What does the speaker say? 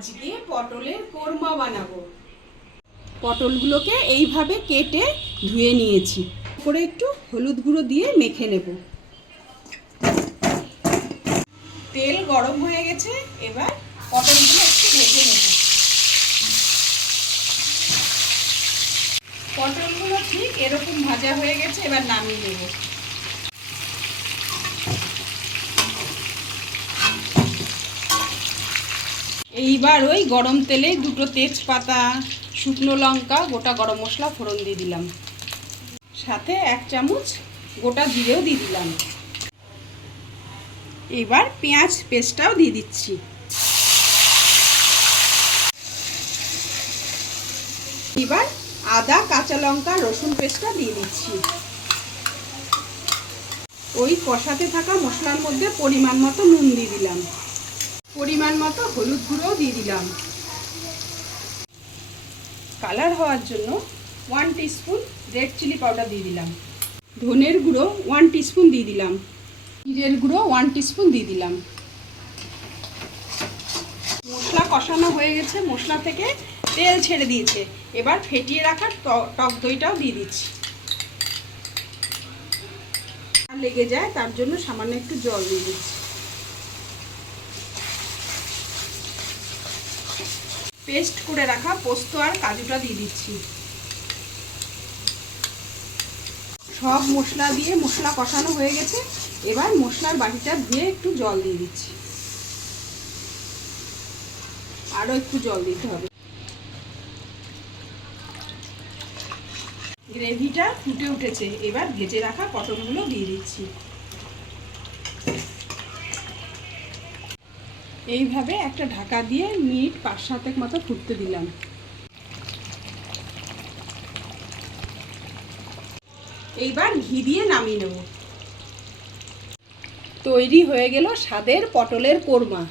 আজকে পটলের কোরমা বানাবো। পটলগুলোকে এইভাবে কেটে ধুয়ে নিয়েছি। করে একটু হলুদ গুঁড়ো দিয়ে মেখে নেব। তেল গরম হয়ে গেছে, এবার পটলগুলো একটু ভেজে নেব। পটলগুলো ঠিক এরকম ভাজা হয়ে গেছে, এবার নামিয়ে নেব। এইবার ওই গরম তেলে দুটো তেজপাতা, শুকনো লঙ্কা, গোটা গরম মশলা ফোড়ন দিয়ে দিলাম। সাথে এক চামচ গোটা জিরেও দিয়ে দিলাম। এবার পেঁয়াজ পেস্টটাও দিয়ে দিচ্ছি। এবার আদা, কাঁচা লঙ্কা, রসুন পেস্টটা দিয়ে দিচ্ছি। ওই কষাতে থাকা মশলার মধ্যে পরিমাণ মতো নুন দিয়ে দিলাম। পরিমাণ মতো হলুদ গুঁড়োও দিয়ে দিলাম। কালার হওয়ার জন্য one teaspoon red chilli powder দিয়ে দিলাম। ধনের গুঁড়ো ওয়ান টিস্পুন দিয়ে দিলাম। জিরের গুঁড়ো ওয়ান টিস্পুন দিয়ে দিলাম। মশলা কষানো হয়ে গেছে, মশলা থেকে তেল ছেড়ে দিয়েছে। এবার ফেটিয়ে রাখা ট- টক দইটাও দিয়ে দিচ্ছি। লেগে যায়, তার জন্য সামান্য একটু জল দিয়ে দিচ্ছি। পেস্ট করে রাখা পোস্ত আর কাজুটা দিয়ে দিচ্ছি। সব মশলা দিয়ে মশলা কষানো হয়ে গেছে। এবার মশলার বাটিটা দিয়ে একটু জল দিয়ে দিচ্ছি। আরও একটু জল দিতে হবে। গ্রেভিটা ফুটে উঠেছে। এবার ভেজে রাখা পটলগুলো দিয়ে দিচ্ছি। এইভাবে একটা ঢাকা দিয়ে মিনিট পাঁচ সাতেক মতো ফুটতে দিলাম। এইবার ঘি দিয়ে নামিয়ে নেব। তৈরি হয়ে গেল স্বাদের পটলের কোরমা।